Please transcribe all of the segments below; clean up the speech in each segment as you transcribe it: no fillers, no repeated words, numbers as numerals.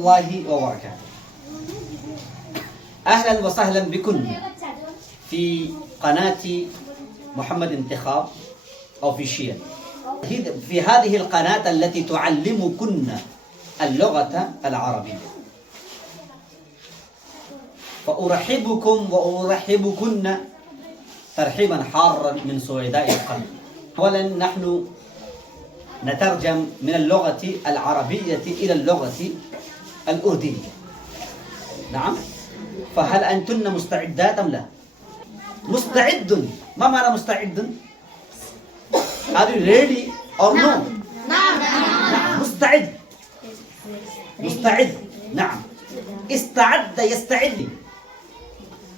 الله وبركاته. أهلا وسهلا بكم في قناة محمد انتخاب أوفيشيال. في هذه القناة التي تعلمكن اللغة العربية. فأرحبكم وأرحبكن ترحيبا حارا من سويداء القلب. أولا نحن نترجم من اللغة العربية إلى اللغة الأردية. نعم. فهل أنتن مستعدات أم لا؟ مستعد. ما معنى مستعد؟ Are you ready or no? نعم. مستعد. مستعد. نعم. استعد يستعد.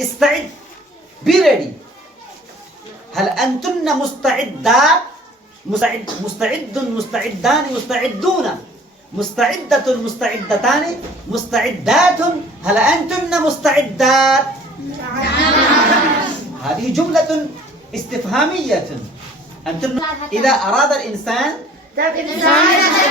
استعد. Be ready. هل أنتن مستعدات؟ مستعد مستعدان مستعدون مستعدة مستعدتان مستعدات. هل أنتن مستعدات؟ هذه جملة استفهامية. أنتن إذا أراد الإنسان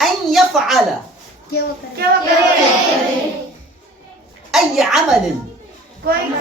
أن يفعل أي عمل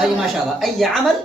أي ما شاء الله أي عمل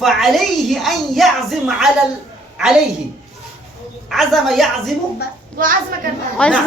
فعليه أن يعزم عليه. عزم يعزم عزم نعم،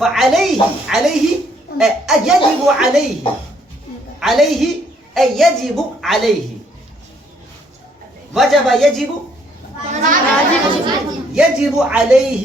فعليه يجب عليه يجب عليه. وجب يجب يجب عليه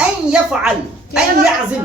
أن يفعل أن يعزم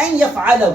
أن يفعله.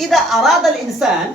إذا أراد الإنسان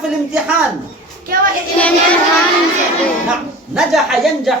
في الامتحان. نعم. نجح ينجح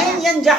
أن ينجح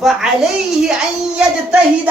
فعليه أن يجتهد.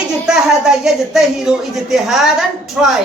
اجتهد يجتهد اجتهادا try.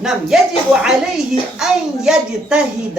نعم. يجب عليه أن يجتهد.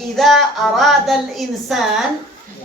إذا أراد الإنسان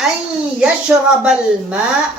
أن يشرب الماء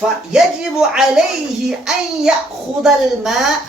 فيجب عليه أن يأخذ الماء.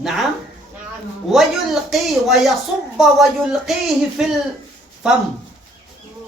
نعم. ويلقي ويصب ويلقيه في الفم.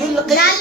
يلقي.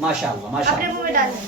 ما شاء الله ما شاء الله.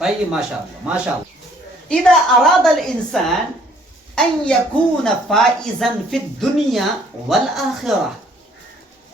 طيب ما شاء الله ما شاء الله. إذا أراد الإنسان أن يكون فائزا في الدنيا والآخرة.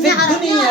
في الدنيا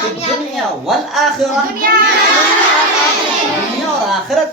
في الدنيا والآخرة. الدنيا والآخرة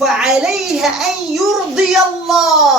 فعليه أن يرضي الله.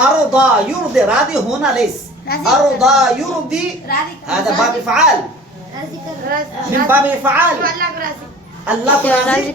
أرضى يرضي. راضي هنا ليس أرضى يرضي. هذا باب إفعال من باب إفعال. الله راضي.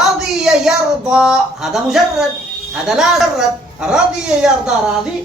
رضي يرضى هذا مجرد. هذا لا مجرد. رضي يرضى راضي.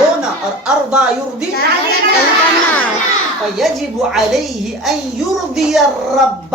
هنا أرضى يرضي. فيجب عليه أن يرضي الرب.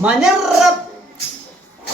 من الرب؟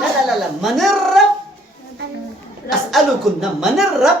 لا لا لا لا. من الرب؟ أسألكم من الرب؟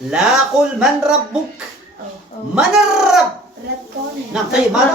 لا قل من ربك. من الرب؟ نعم. طيب ماذا؟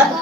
رب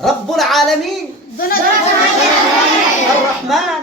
رب العالمين الرحمن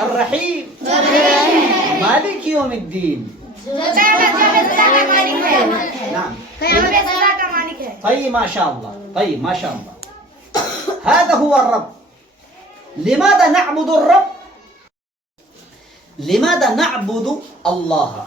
الرحيم مالك يوم الدين. نعم. طيب ما شاء الله. طيب ما شاء الله. هذا هو الرب. لماذا نعبد الرب؟ لماذا نعبد الله؟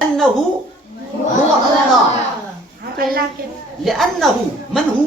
لأنه هو الله. لأنه من هو؟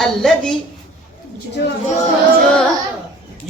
الذي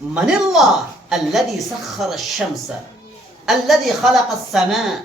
من الله الذي سخر الشمس الذي خلق السماء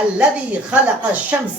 الذي خلق الشمس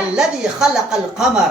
الذي خلق القمر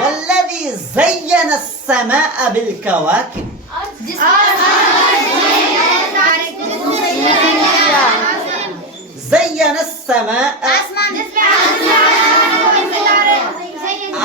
والذي زين السماء بالكواكب زين السماء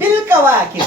بالكواكب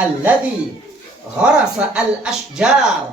الذي غرس الأشجار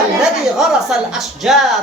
الذي غرس الأشجار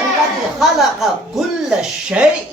الذي خلق كل شيء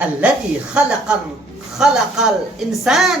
الذي خلق الإنسان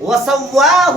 وسواه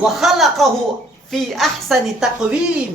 وخلقه في أحسن تقويم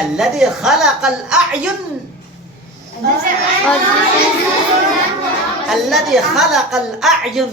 الذي خلق الأعين الذي خلق الأعين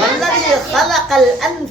والذي خلق الأنف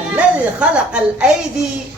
الذي خلق الأيدي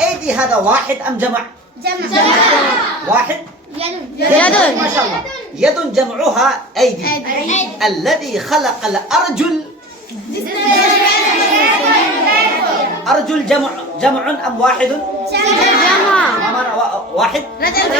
أيدي هذا واحد أم جمع واحد يد ما شاء الله يد جمعها أيدي الذي خلق الأرجل أرجل جمع أم واحد جمع واحد رجل